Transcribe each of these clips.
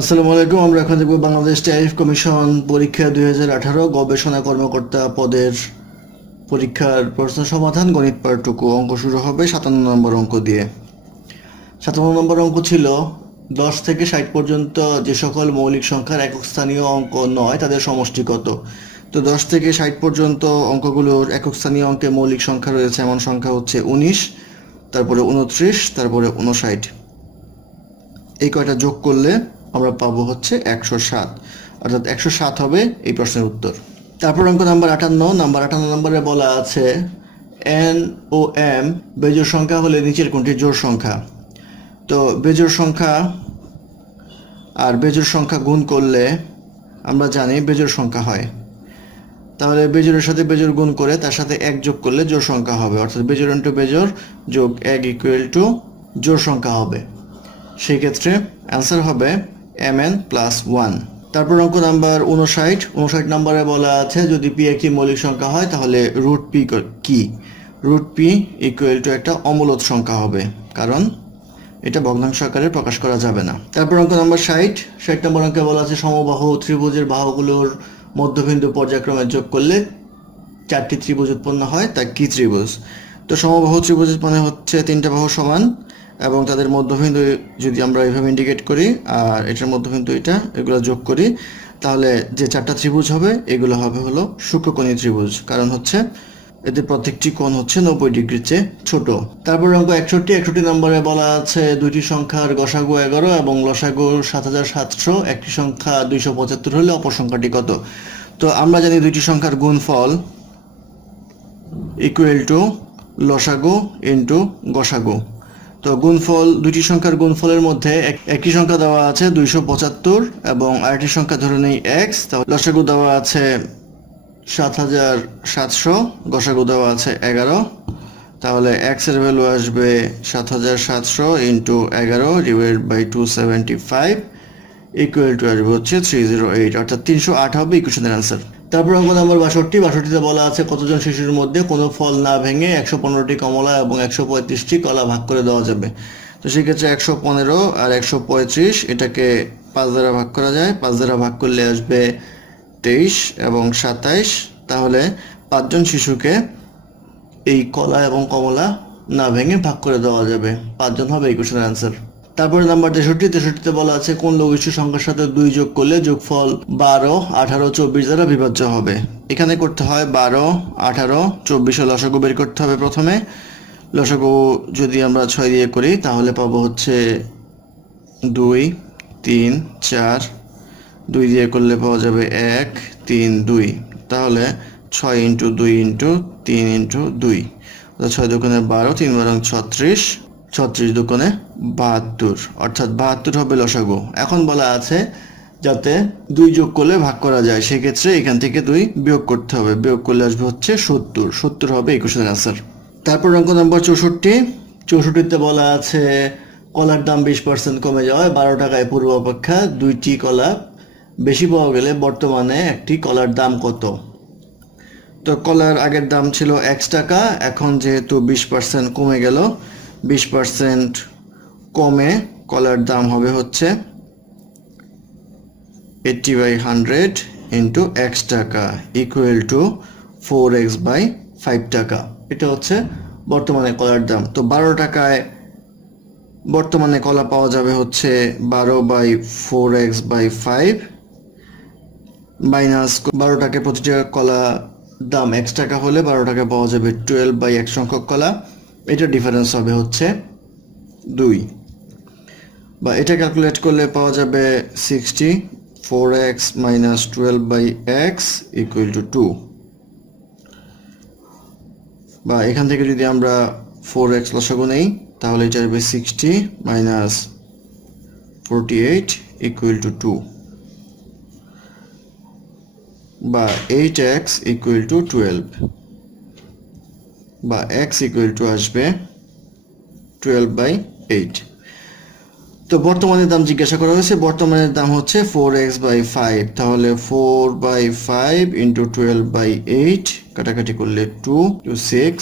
আসসালামু আলাইকুম। আমরা এখন দেখব বাংলাদেশ ট্যারিফ কমিশন পরীক্ষা 2018 গবেষণা কর্মকর্তা পদের পরীক্ষার প্রশ্ন সমাধান গণিত পাঠটুকু। অঙ্ক শুরু হবে 57 নম্বর অঙ্ক দিয়ে। 57 নম্বর অঙ্ক ছিল 10 থেকে 60 পর্যন্ত যে সকল মৌলিক সংখ্যার একক স্থানীয় অঙ্ক নয় তাদের সমষ্টি কত। তো 10 থেকে 60 পর্যন্ত অঙ্কগুলোর একক স্থানীয় অঙ্কে মৌলিক সংখ্যা রয়েছে এমন সংখ্যা হচ্ছে 19, তারপরে 29, তারপরে 59। এই কয়টা যোগ করলে আমরা পাবো হচ্ছে 107, অর্থাৎ 107 হবে এই প্রশ্নের উত্তর। তারপর অঙ্ক নাম্বার 58। নাম্বার 58 নম্বরে বলা আছে n ও m বেজোড় সংখ্যা হলে নিচের কোনটি জোড় সংখ্যা। তো বেজোড় সংখ্যা আর বেজোড় সংখ্যা গুণ করলে আমরা জানি বেজোড় সংখ্যা হয়, তাহলে বেজোড়ের সাথে বেজোড় গুণ করে তার সাথে 1 যোগ করলে জোড় সংখ্যা হবে, অর্থাৎ বেজোড় ইন্টু বেজোড় যোগ 1 ইকুয়াল টু জোড় সংখ্যা হবে। সেই ক্ষেত্রে অ্যান্সার হবে mn + 1। তারপর অঙ্ক নাম্বার 59 নম্বরে বলা আছে যদি p একটি মৌলিক সংখ্যা হয় তাহলে √p কি। √p ইকুয়াল টু একটা অমূলদ সংখ্যা হবে, কারণ এটা ভগ্নাংশ আকারে প্রকাশ করা যাবে না। তারপর অঙ্ক নাম্বার 60 নম্বর অঙ্কে বলা আছে সমবাহু ত্রিভুজের বাহুগুলোর মধ্যবিন্দু পর্যায়ক্রমে যোগ করলে 4টি ত্রিভুজ উৎপন্ন হয়, তা কি ত্রিভুজ। তো সমবাহু ত্রিভুজ মানে হচ্ছে 3টা বাহু সমান এবং তাদের মধ্যবিন্দু যদি আমরা এইভাবে ইন্ডিকেট করি আর এটার মধ্যবিন্দু এটা, এগুলো যোগ করি, তাহলে যে 4টা ত্রিভুজ হবে এগুলো হবে হলো সূক্ষ্মকোণী ত্রিভুজ, কারণ হচ্ছে এদের প্রত্যেকটি কোণ হচ্ছে 90 ডিগ্রির চেয়ে ছোট। তারপর অঙ্ক 61 নম্বরে বলা আছে দুইটি সংখ্যার গসাগু 11 এবং লসাগু 7700, একটি সংখ্যা 275 হলে অপর সংখ্যাটি কত। তো আমরা জানি দুইটি সংখ্যার গুণফল ইকুয়াল টু লসাগু ইন্টু গসাগু। তো গুণফল, দুইটি সংখ্যার গুণফলের মধ্যে একটি সংখ্যা দেওয়া আছে 275 এবং আরেকটি সংখ্যা ধরে নেই x, তাহলে লসাগু দেওয়া আছে 7700, গসাগু দেওয়া আছে 11, তাহলে x এর ভ্যালু আসবে 7700 into 11 divide by 275 equal to আসবে হচ্ছে 308, অর্থাৎ 308 হবে ইকুয়েশনের আনসার। তারপর অঙ্ক নাম্বার 62তে বলা আছে কতজন শিশুর মধ্যে কোনো ফল না ভেঙে 115টি কমলা এবং 135টি কলা ভাগ করে দেওয়া যাবে। তো সেক্ষেত্রে 115 আর 135 এটাকে 5 দ্বারা ভাগ করা যায়, 5 দ্বারা ভাগ করলে আসবে 23 এবং 27, তাহলে 5 জন শিশুকে এই কলা এবং কমলা না ভেঙে ভাগ করে দেওয়া যাবে, 5 জন হবে এই কোশ্চেনের আনসার। তারপরে নাম্বার 63তে বলা আছে কোন লঘিষ্ঠ সংখ্যার সাথে 2 যোগ করলে যোগফল 12, 18, 24 দ্বারা বিভাজ্য হবে। এখানে করতে হয় 12, 18, 24 লসাগু বের করতে হবে। প্রথমে লসাগু যদি আমরা 6 দিয়ে করি তাহলে পাবো হচ্ছে 2, 3, 4, 2 দিয়ে করলে পাওয়া যাবে 1, 3, 2, তাহলে 6 ইন্টু 2 ইন্টু 3 ইন্টু 2, 6 দুগুণে 12, 3 বারং 36, 36 দুগুণে 72, অর্থাৎ 72 হবে লসাগু। এখন বলা আছে যাতে 2 যোগ করলে ভাগ করা যায়, সেক্ষেত্রে এখান থেকে 2 বিয়োগ করতে হবে, বিয়োগ করলে আসবে হচ্ছে 70 হবে এই কোশ্চেনের আনসার। তারপর অঙ্ক নম্বর 64তে বলা আছে কলার দাম 20% কমে যাওয়ায় 12 টাকায় পূর্ব অপেক্ষা 2টি কলা বেশি পাওয়া গেলে বর্তমানে একটি কলার দাম কত। তো কলার আগের দাম ছিল x টাকা, এখন যেহেতু 20% কমে গেল, 20% কমে কলার দাম হবে হচ্ছে 80/100 ইন্টু x টাকা ইকুয়াল টু 4x/5 টাকা। এটা হচ্ছে বর্তমানে কলার দাম। তো 12 টাকায় বর্তমানে কলা পাওয়া যাবে হচ্ছে 12/4x/5 মাইনাস 12 টাকায় প্রতিটা কলা দাম x টাকা হলে 12 টাকা পাওয়া যাবে 12/1 সংখ্যক কলা, এটা ডিফারেন্স হবে হচ্ছে 2, বা এটা ক্যালকুলেট করলে পাওয়া যাবে 60, 4x minus 12/x equal to 2, বা এখান থেকে যদি আমরা 4x লসাগু নেই তাহলে এটা হবে 60 মাইনাস 48 ইকুয়াল টু 2, বা 8x ইকুয়াল টু 12, বা x ইকুয়াল টু আসবে 12/8। তো বর্তমানের দাম জিজ্ঞাসা করা হয়েছে, বর্তমানের দাম হচ্ছে 4x/5, তাহলে 4/5 ইন্টু 12/8 কাটাকাটি করলে 2 to 6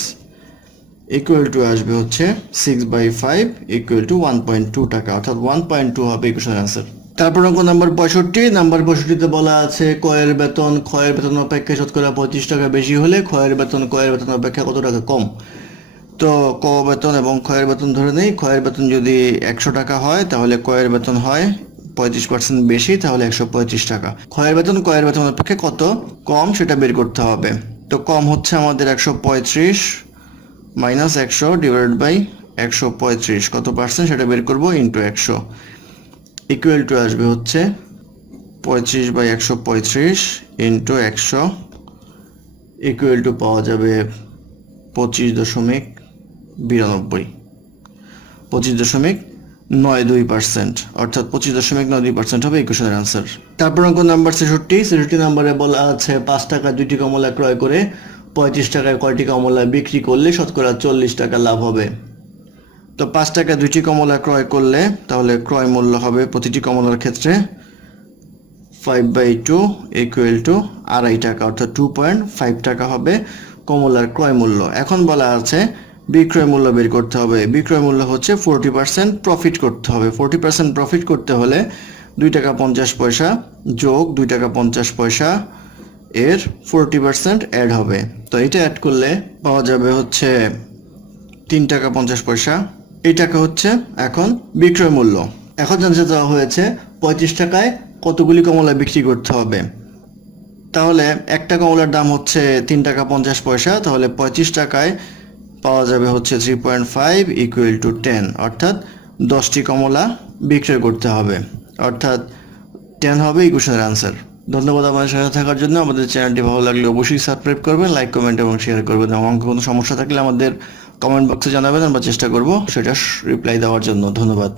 ইকুয়াল টু আসবে হচ্ছে 6/5 ইকুয়াল টু 1.2 টাকা, অর্থাৎ 1.2 হবে ইকুয়েশনের আনসার। তারপর অঙ্ক নাম্বার 65। নাম্বার 65-তে বলা আছে কয়ের বেতন ক্ষয়ের বেতন অপেক্ষা শতকরা 25 টাকা বেশি হলে ক্ষয়ের বেতন কয়ের বেতন অপেক্ষা কত টাকা কম। তো ক বেতন এবং ক্ষয়ের বেতন ধরে নেই। ক্ষয়ের বেতন যদি 100 টাকা হয় তাহলে কয়ের বেতন হয় 35% বেশি, তাহলে 125 টাকা। ক্ষয়ের বেতন কয়ের বেতন অপেক্ষা কত কম সেটা বের করতে হবে। তো কম হচ্ছে আমাদের 135 মাইনাস 100 ডিভাইড বাই 135 কত পার্সেন্ট সেটা বের করবো ইন্টু 100 ইকুয়াল টু আসবে হচ্ছে 35/135 ইন্টু 100 ইকুয়াল টু পাওয়া যাবে 25.92 25.92%, অর্থাৎ 25.92% হবে ইকুয়েশনের আনসার। তারপর অঙ্ক নাম্বার 66 নম্বরে বলা আছে 5 টাকা 2টি কমলা ক্রয় করে 35 টাকায় কয়টি কমলা বিক্রি করলে শতকরা 40 টাকা লাভ হবে। তো 5 টাকা 2টি কমলা ক্রয় করলে তাহলে ক্রয় মূল্য হবে প্রতিটি কমলার ক্ষেত্রে 5/2 ইকুয়াল টু 2.5 টাকা, অর্থাৎ 2.5 টাকা হবে কমলার ক্রয় মূল্য। এখন বলা আছে বিক্রয় মূল্য বের করতে হবে। বিক্রয় মূল্য হচ্ছে 40% প্রফিট করতে হবে। 40% প্রফিট করতে হলে 2 টাকা 50 পয়সা যোগ 2 টাকা 50 পয়সা এর 40% অ্যাড হবে। তো এটা অ্যাড করলে পাওয়া যাবে হচ্ছে 3 টাকা 50 পয়সা। এই টাকা হচ্ছে এখন বিক্রয় মূল্য। এখন জানতে চাওয়া হয়েছে 35 টাকায় কতগুলি কমলা বিক্রি করতে হবে। তাহলে একটা কমলার দাম হচ্ছে 3 টাকা 50 পয়সা, তাহলে 35 টাকায় পাওয়া যাবে হচ্ছে 3.5 ইকুয়াল টু 10, অর্থাৎ 10টি কমলা বিক্রয় করতে হবে, অর্থাৎ 10 হবে ইকুয়েশনের আনসার। ধন্যবাদ আমাদের সাথে থাকার জন্য। আমাদের চ্যানেলটি ভালো লাগলে অবশ্যই সাবস্ক্রাইব করবেন, লাইক কমেন্ট এবং শেয়ার করবেন। এবং কোনো সমস্যা থাকলে আমাদের কমেন্ট বক্সে জানাবেন, আমরা চেষ্টা করব সেটা রিপ্লাই দেওয়ার জন্য। ধন্যবাদ।